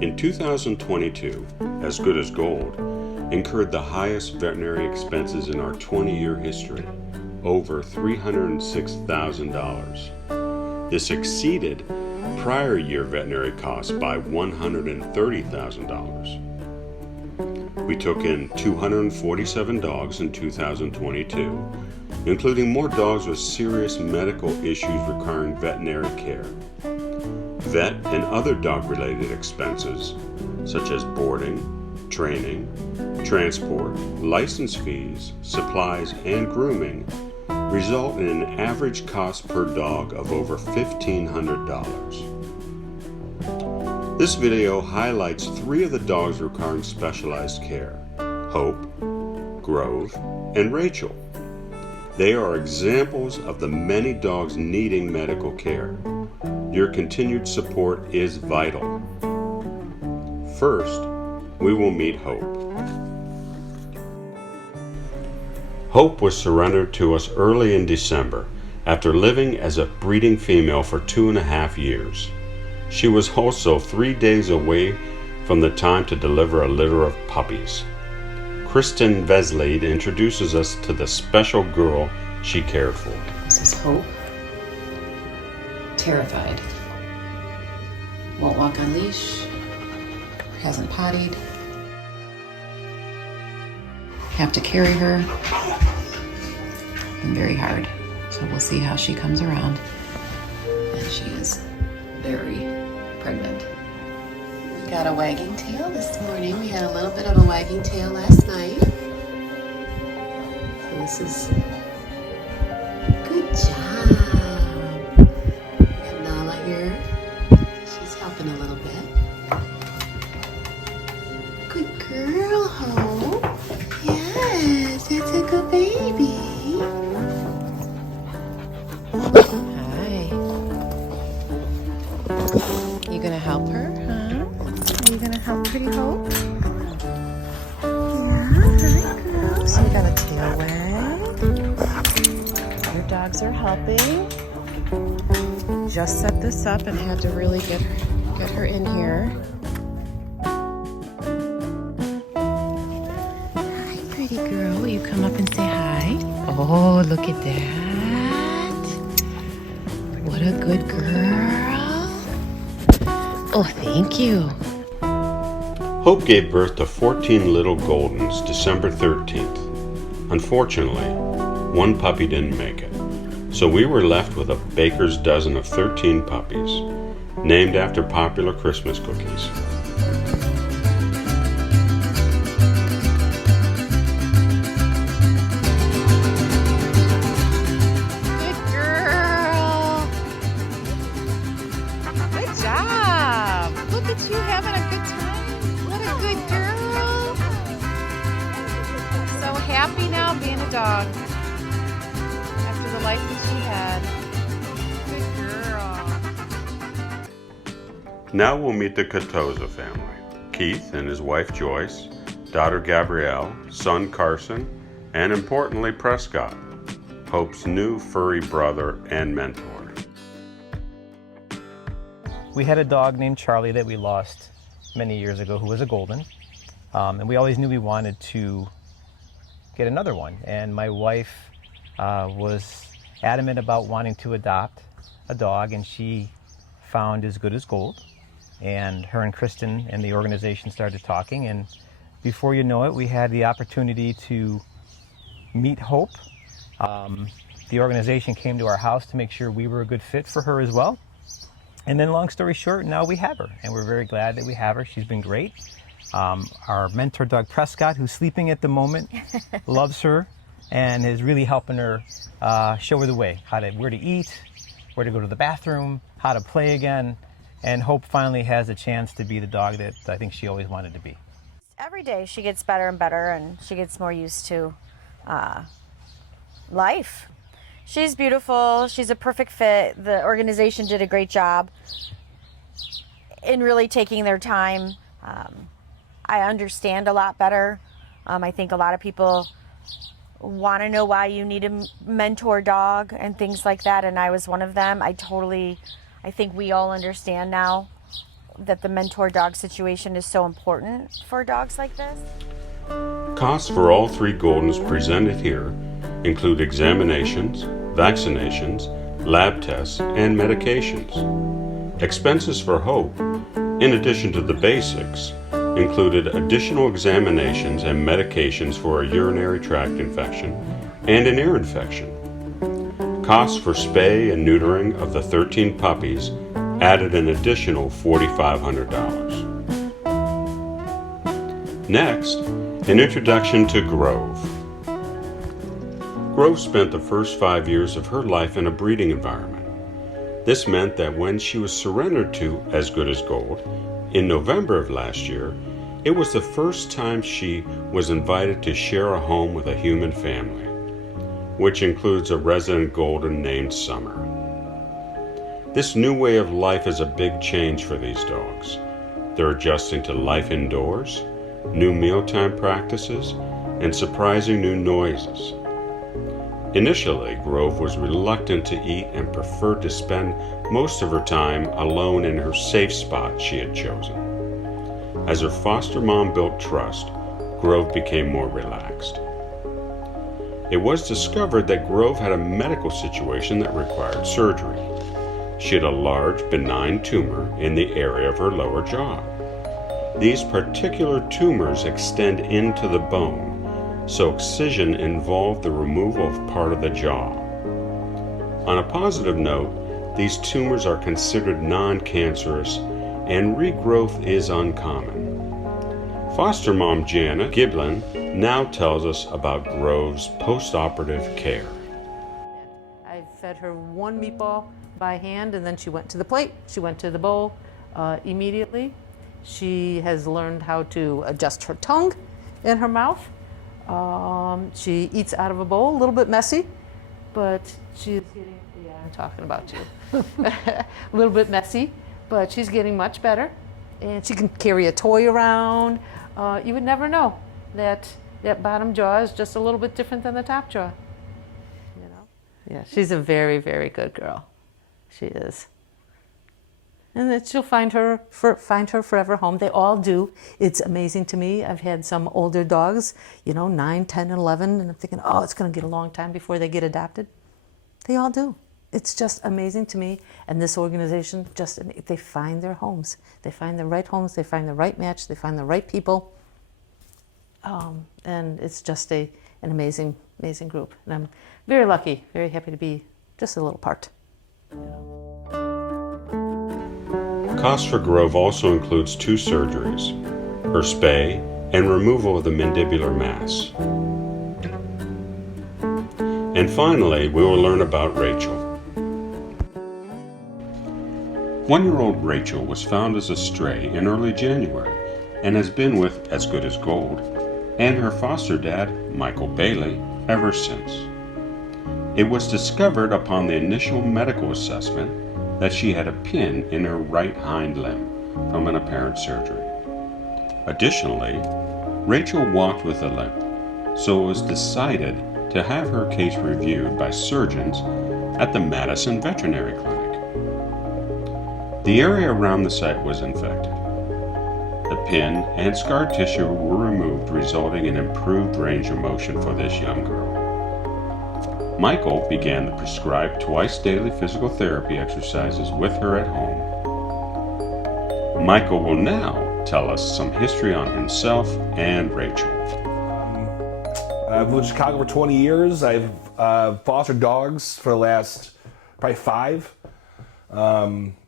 In 2022, As Good as Gold incurred the highest veterinary expenses in our 20-year history, over $306,000. This exceeded prior year veterinary costs by $130,000. We took in 247 dogs in 2022, including more dogs with serious medical issues requiring veterinary care. Vet and other dog-related expenses, such as boarding, training, transport, license fees, supplies, and grooming, result in an average cost per dog of over $1,500. This video highlights 3 of the dogs requiring specialized care: Hope, Grove, and Rachel. They are examples of the many dogs needing medical care. Your continued support is vital. First, we will meet Hope. Hope was surrendered to us early in December after living as a breeding female for 2.5 years. She was also 3 days away from the time to deliver a litter of puppies. Kristen Veslade introduces us to the special girl she cared for. This is Hope. Terrified. Won't walk on leash. Hasn't pottied. Have to carry her. And very hard. So we'll see how she comes around. And she is very pregnant. We got a wagging tail this morning. We had a little bit of a wagging tail last night. So this is good job. And Nala here. She's helping a little bit. Good girl, Hope. Yes, it's a good baby. Hi. You gonna help her, huh? Are you gonna help Pretty Hope? Yeah, hi girl. So you got a tail wag. Your dogs are helping. Just set this up and had to really get her in here. Hi, pretty girl. Will you come up and say hi? Oh, look at that. What a good girl. Oh, thank you. Hope gave birth to 14 little Goldens December 13th. Unfortunately, one puppy didn't make it, so we were left with a baker's dozen of 13 puppies, named after popular Christmas cookies. Good girl. Good job. Look at you having a good time. What a good girl. So happy now being a dog. After the life that she had. Good girl. Now we'll meet the Katoza family. Keith and his wife Joyce, daughter Gabrielle, son Carson, and importantly Prescott, Hope's new furry brother and mentor. We had a dog named Charlie that we lost many years ago who was a golden. And we always knew we wanted to get another one. And my wife was adamant about wanting to adopt a dog, and she found As Good as Gold. And her and Kristen and the organization started talking, and before you know it, we had the opportunity to meet Hope. The organization came to our house to make sure we were a good fit for her as well. And then long story short, now we have her, and we're very glad that we have her. She's been great. Our mentor dog Prescott, who's sleeping at the moment, loves her and is really helping her show her the way, where to eat, where to go to the bathroom, how to play again. And Hope finally has a chance to be the dog that I think she always wanted to be. Every day she gets better and better, and she gets more used to life. She's beautiful. She's a perfect fit. The organization did a great job in really taking their time. I understand a lot better. I think a lot of people want to know why you need a mentor dog and things like that, and I was one of them. I think we all understand now that the mentor dog situation is so important for dogs like this. Costs for all 3 Goldens presented here include examinations, vaccinations, lab tests, and medications. Expenses for Hope, in addition to the basics, included additional examinations and medications for a urinary tract infection and an ear infection. Costs for spay and neutering of the 13 puppies added an additional $4,500. Next, an introduction to Grove. Grove spent the first 5 years of her life in a breeding environment. This meant that when she was surrendered to As Good as Gold in November of last year, it was the first time she was invited to share a home with a human family, which includes a resident Golden named Summer. This new way of life is a big change for these dogs. They're adjusting to life indoors, new mealtime practices, and surprising new noises. Initially, Grove was reluctant to eat and preferred to spend most of her time alone in her safe spot she had chosen. As her foster mom built trust, Grove became more relaxed. It was discovered that Grove had a medical situation that required surgery. She had a large, benign tumor in the area of her lower jaw. These particular tumors extend into the bone, so excision involved the removal of part of the jaw. On a positive note, these tumors are considered non-cancerous and regrowth is uncommon. Foster mom Janet Giblin now tells us about Grove's post-operative care. I fed her 1 meatball by hand, and then she went to the plate. She went to the bowl immediately. She has learned how to adjust her tongue in her mouth. She eats out of a bowl, a little bit messy, but she's getting, yeah, I'm talking about you. A little bit messy, but she's getting much better. And she can carry a toy around. You would never know that that bottom jaw is just a little bit different than the top jaw. You know? Yeah, she's a very, very good girl. She is. And that she'll find her forever home. They all do. It's amazing to me. I've had some older dogs, 9, 10, 11, and I'm thinking, oh, it's going to get a long time before they get adopted. They all do. It's just amazing to me. And this organization, they find their homes. They find the right homes. They find the right match. They find the right people. And it's just an amazing, amazing group. And I'm very lucky, very happy to be just a little part. Cost for Grove also includes 2 surgeries, her spay and removal of the mandibular mass. And finally, we will learn about Rachel. 1-year-old Rachel was found as a stray in early January and has been with As Good as Gold and her foster dad, Michael Bailey, ever since. It was discovered upon the initial medical assessment that she had a pin in her right hind limb from an apparent surgery. Additionally, Rachel walked with a limp, so it was decided to have her case reviewed by surgeons at the Madison Veterinary Clinic. The area around the site was infected. The pin and scar tissue were removed, resulting in improved range of motion for this young girl. Michael began the prescribed twice daily physical therapy exercises with her at home. Michael will now tell us some history on himself and Rachel. I've lived in Chicago for 20 years. I've fostered dogs for the last probably 5.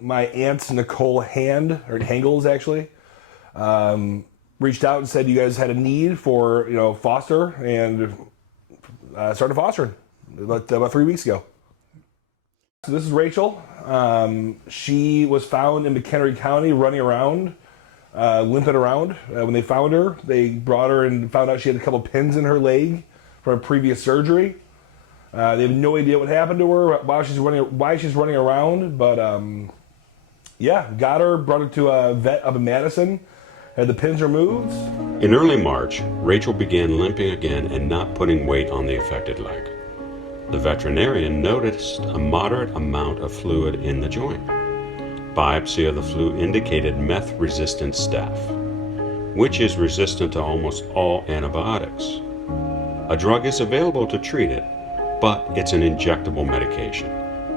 My aunt Nicole Hangles actually, reached out and said you guys had a need for foster, and started fostering about 3 weeks ago. So this is Rachel. She was found in McHenry County running around, limping around. When they found her, they brought her and found out she had a couple pins in her leg from a previous surgery. They have no idea what happened to her, why she's running around, but got her, brought her to a vet up in Madison, had the pins removed. In early March, Rachel began limping again and not putting weight on the affected leg. The veterinarian noticed a moderate amount of fluid in the joint. biopsy of the flu indicated meth-resistant staph, which is resistant to almost all antibiotics. A drug is available to treat it, but it's an injectable medication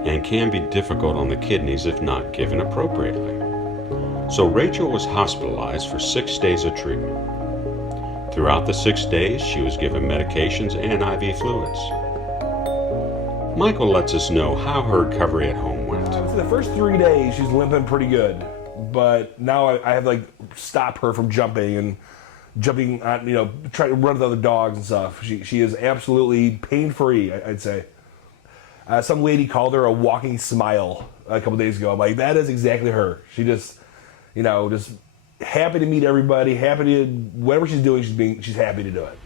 and can be difficult on the kidneys if not given appropriately. So Rachel was hospitalized for 6 days of treatment. Throughout the 6 days, she was given medications and IV fluids. Michael lets us know how her recovery at home went. For the first 3 days, she's limping pretty good, but now I have to like stop her from jumping on, trying to run with other dogs and stuff. She is absolutely pain-free, I'd say. Some lady called her a walking smile a couple days ago. I'm like, that is exactly her. She just happy to meet everybody, happy to, whatever she's doing, she's happy to do it.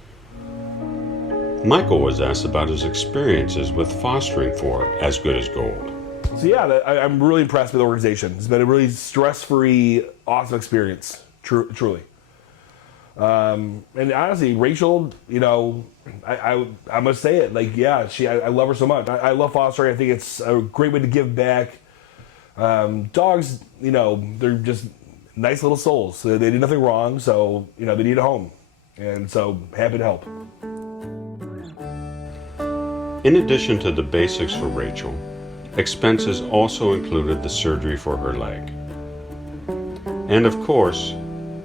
Michael was asked about his experiences with fostering for As Good as Gold. So yeah, I'm really impressed with the organization. It's been a really stress-free, awesome experience, truly. And honestly, Rachel, I must say it, like, yeah, I love her so much. I love fostering. I think it's a great way to give back. Dogs, they're just nice little souls. So they did nothing wrong, so, they need a home. And so, happy to help. In addition to the basics for Rachel, expenses also included the surgery for her leg. And of course,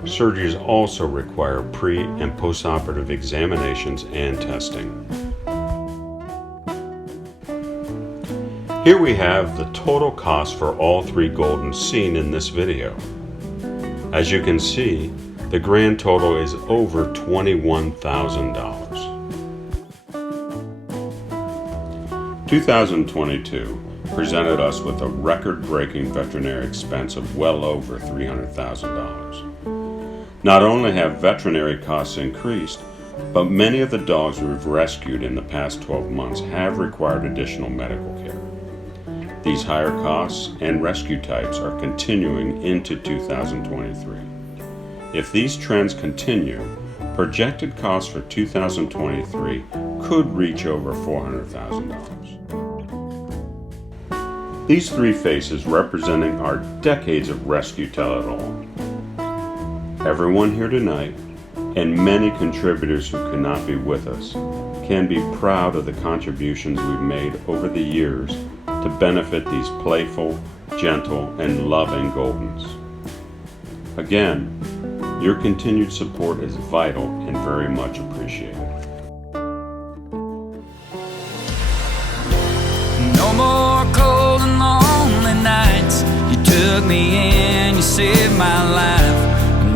surgeries also require pre- and post-operative examinations and testing. Here we have the total cost for all 3 Goldens seen in this video. As you can see, the grand total is over $21,000. 2022 presented us with a record-breaking veterinary expense of well over $300,000. Not only have veterinary costs increased, but many of the dogs we've rescued in the past 12 months have required additional medical care. These higher costs and rescue types are continuing into 2023. If these trends continue, projected costs for 2023 could reach over $400,000. These 3 faces representing our decades of rescue tell it all. Everyone here tonight, and many contributors who could not be with us, can be proud of the contributions we've made over the years to benefit these playful, gentle, and loving Goldens. Again, your continued support is vital and very much appreciated. No more cold and lonely nights. You took me in, you saved my life.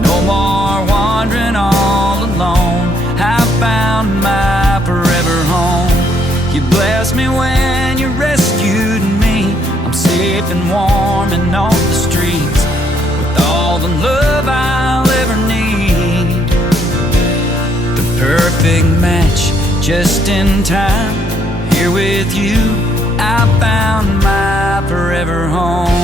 No more wandering all alone. I found my forever home. You blessed me when you rescued me. I'm safe and warm and off the streets with all the love I'll ever need. The perfect match, just in time. Here with you, I found my forever home.